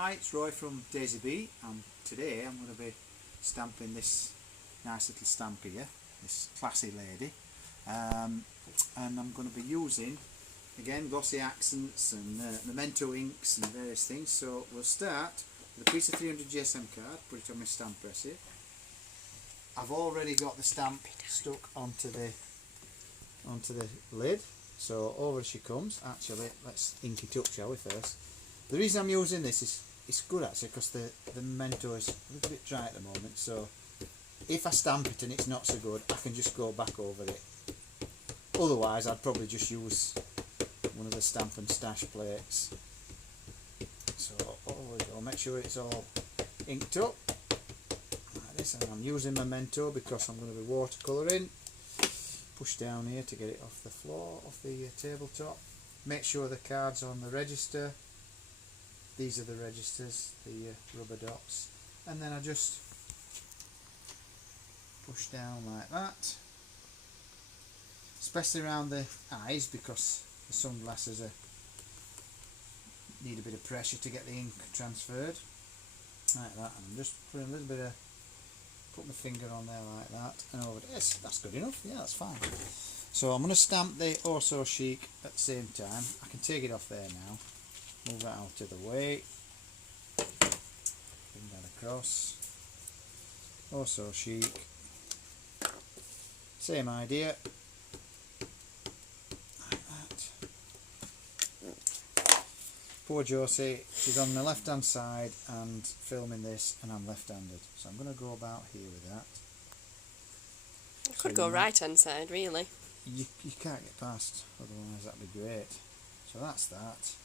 Hi, it's Roy from Daisy Bee, and today I'm going to be stamping this nice little stamp here, this classy lady, and I'm going to be using again glossy accents and memento inks and various things. So we'll start with a piece of 300 GSM card, put it on my stamp press here. I've already got the stamp stuck onto the lid, so over she comes. Actually, let's ink it up, shall we, first. The reason I'm using this is it's good actually because the memento is a little bit dry at the moment, so if I stamp it and it's not so good, I can just go back over it. Otherwise I'd probably just use one of the Stamp and Stash plates. So over we go, make sure it's all inked up like this, and I'm using memento because I'm going to be watercolouring. Push down here to get it off the floor, off the tabletop. Make sure the card's on the register. These are the registers, the rubber dots, and then I just push down like that, especially around the eyes because the sunglasses need a bit of pressure to get the ink transferred, like that. And I'm just putting a little bit of, put my finger on there like that, and over. Yes, that's good enough. Yeah, that's fine. So I'm going to stamp the Oh So Chic at the same time. I can take it off there now. Move that out of the way. Bring that across. Oh So Chic. Same idea. Like that. Poor Josie, she's on the left hand side and filming this, and I'm left handed. So I'm going to go about here with that. I could go right hand side, really. You can't get past, otherwise that'd be great. So that's that.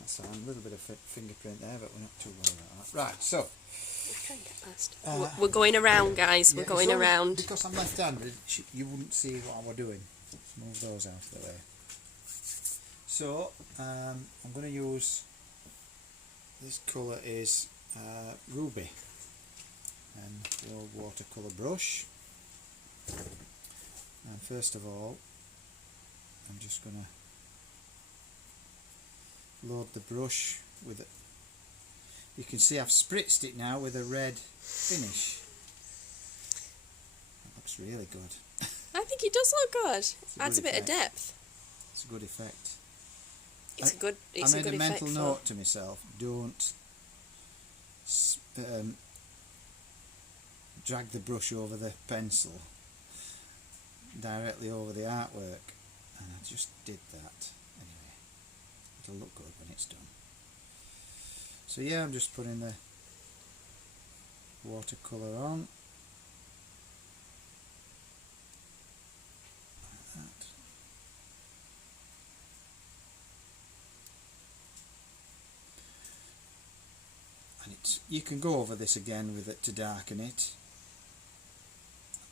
That's a little bit of fingerprint there, but we're not too worried about that. Right, so I can get past. We're going around, guys. We're going around. Because I'm left-handed, you wouldn't see what we're doing. Let's move those out of the way. So I'm going to use, this colour is Ruby, and the old watercolour brush. And first of all, I'm just going to load the brush with it. You can see I've spritzed it now with a red finish. That looks really good. I think it does look good. Adds a bit of depth. It's a good effect. It's a good effect. I made a mental note to myself: don't drag the brush over the pencil directly over the artwork, and I just did that. Anyway, it'll look good when it's done. So yeah, I'm just putting the watercolour on like that. And you can go over this again with it to darken it,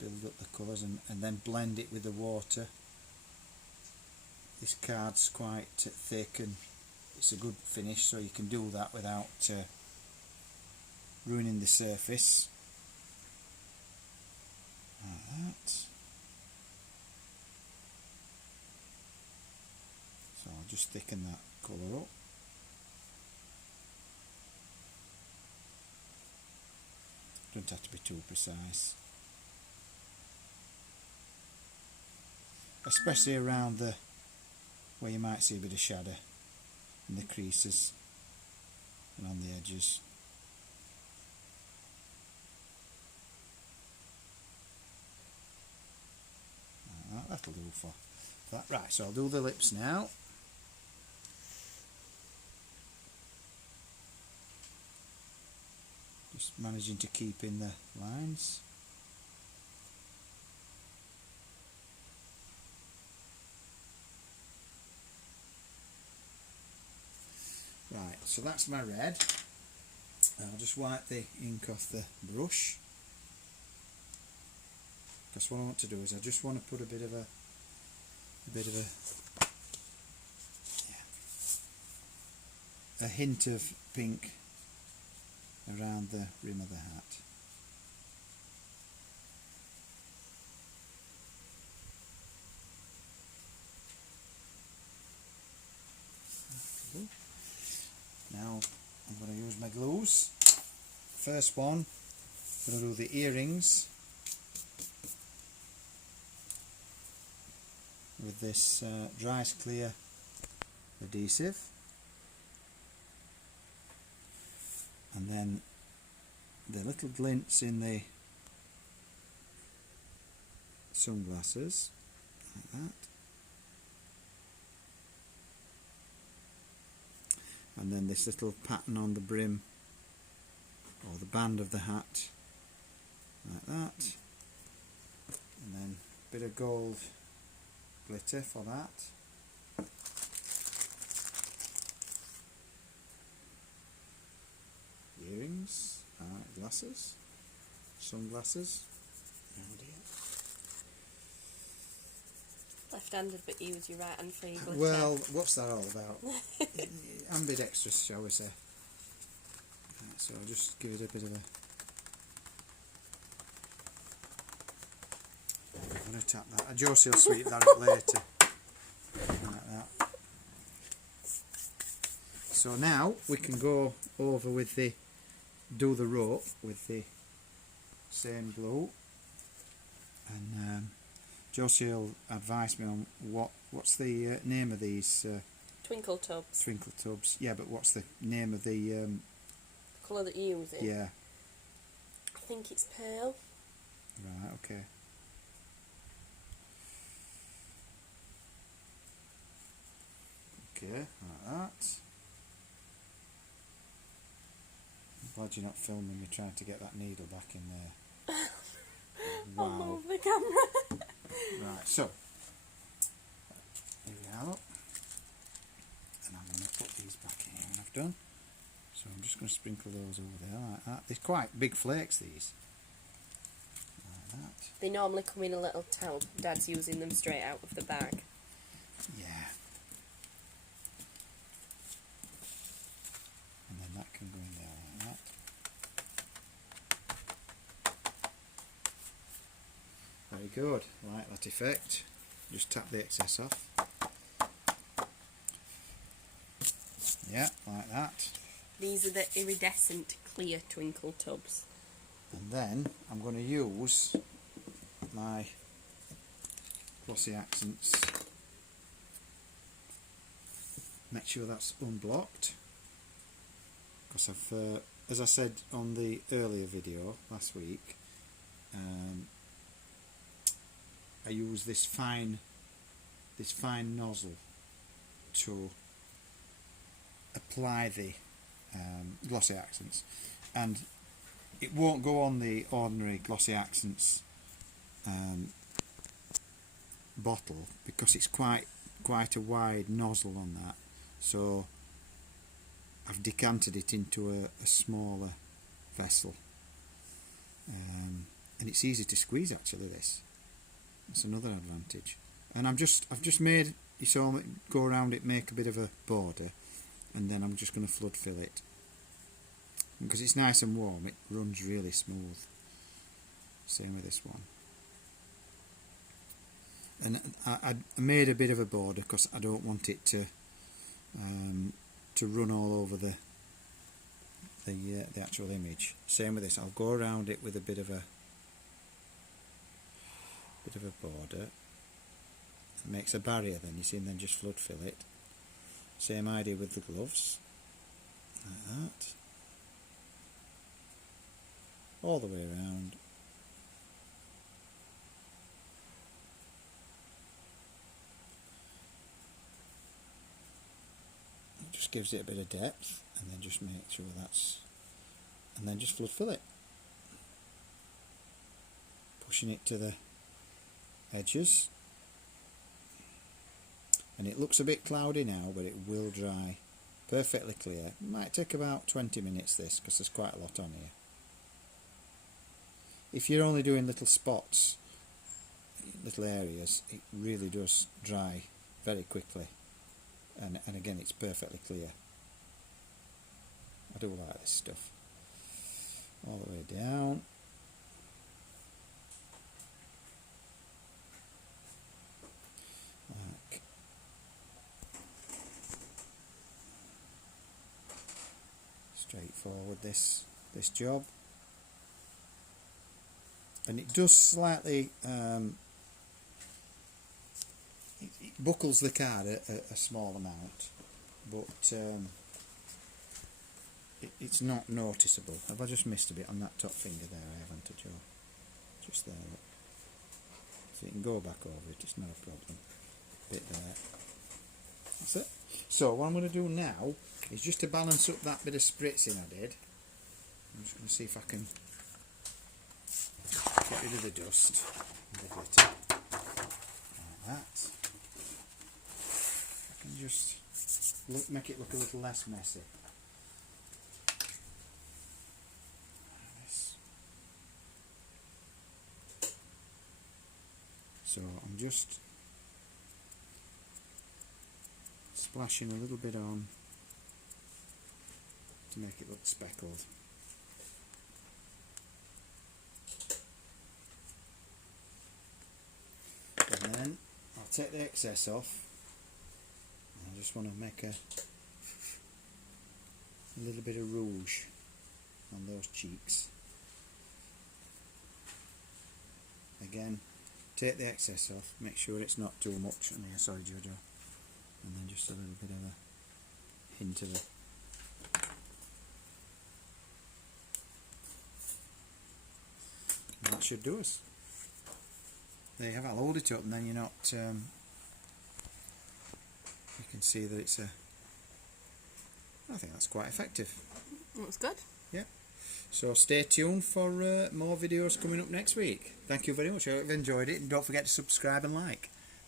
build up the colours, and then blend it with the water. This card's quite thick and it's a good finish, so you can do that without ruining the surface. Like that. So I'll just thicken that colour up. Don't have to be too precise, especially around the where you might see a bit of shadow in the creases and on the edges. That'll do for that. Right, so I'll do the lips now. Just managing to keep in the lines. Right, so that's my red. I'll just wipe the ink off the brush, because what I want to do is I just want to put a bit of a hint of pink around the rim of the hat. Now I'm going to use my glues. First one, I'm going to do the earrings with this Dries Clear adhesive, and then the little glints in the sunglasses like that, and then this little pattern on the brim or the band of the hat like that, and then a bit of gold glitter for that. Earrings, glasses, sunglasses. Oh dear. Left-handed, but you use your right hand for your glitter. Well, what's that all about? Ambidextrous, shall we say. So I'll just give it a bit of a... I'm going to tap that. Josie will sweep that up later. Like that. So now we can go over with the... do the rope with the same glue. And Josie will advise me on what's the name of these... Twinkle tubs. Twinkle tubs. Yeah, but what's the name of the... colour that you use? Yeah. I think it's pearl. Right, okay. Okay, like that. I'm glad you're not filming me trying to get that needle back in there. I'll Wow. move the camera. Right, so here we are. And I'm going to put these back in here when I've done. So I'm just going to sprinkle those over there like that. They're quite big flakes, these. Like that. They normally come in a little tub. Dad's using them straight out of the bag. Yeah. And then that can go in there like that. Very good. Like that effect. Just tap the excess off. Yeah, like that. These are the iridescent clear twinkle tubs. And then I'm going to use my Glossy Accents. Make sure that's unblocked, because I've, as I said on the earlier video last week, I use this fine nozzle to apply the Glossy Accents, and it won't go on the ordinary Glossy Accents bottle because it's quite a wide nozzle on that, so I've decanted it into a smaller vessel, and it's easy to squeeze actually. That's another advantage. And I've just made, you saw me go around it, make a bit of a border, and then I'm just going to flood fill it. Because it's nice and warm, it runs really smooth. Same with this one. And I made a bit of a border because I don't want it to run all over the actual image. Same with this. I'll go around it with a bit of a border. It makes a barrier then, you see, and then just flood fill it. Same idea with the gloves, like that. All the way around. It just gives it a bit of depth, and then just make sure that's, and then just flood fill it. Pushing it to the edges. And it looks a bit cloudy now, but it will dry perfectly clear. It might take about 20 minutes this, because there's quite a lot on here. If you're only doing little spots, little areas, it really does dry very quickly, and again it's perfectly clear. I do like this stuff. All the way down. Like straightforward this job, and it does slightly it buckles the card a small amount, but it's not noticeable. Have I just missed a bit on that top finger there? I haven't, Joe. Just there. Look. So you can go back over it. It's not a problem. Bit there. That's it. So what I'm going to do now is just to balance up that bit of spritzing I did. I'm just going to see if I can get rid of the dust and the glitter like that. I can just make it look a little less messy. So I'm just splashing a little bit on to make it look speckled. And then I'll take the excess off. I just want to make a little bit of rouge on those cheeks. Again, take the excess off, make sure it's not too much on here, sorry Jojo, and then just a little bit of a hint of it. And that should do us. There you have it. I'll hold it up and then you're not, you can see that it's I think that's quite effective. That's good. Yeah. So stay tuned for more videos coming up next week. Thank you very much. I hope you've enjoyed it, and don't forget to subscribe and like.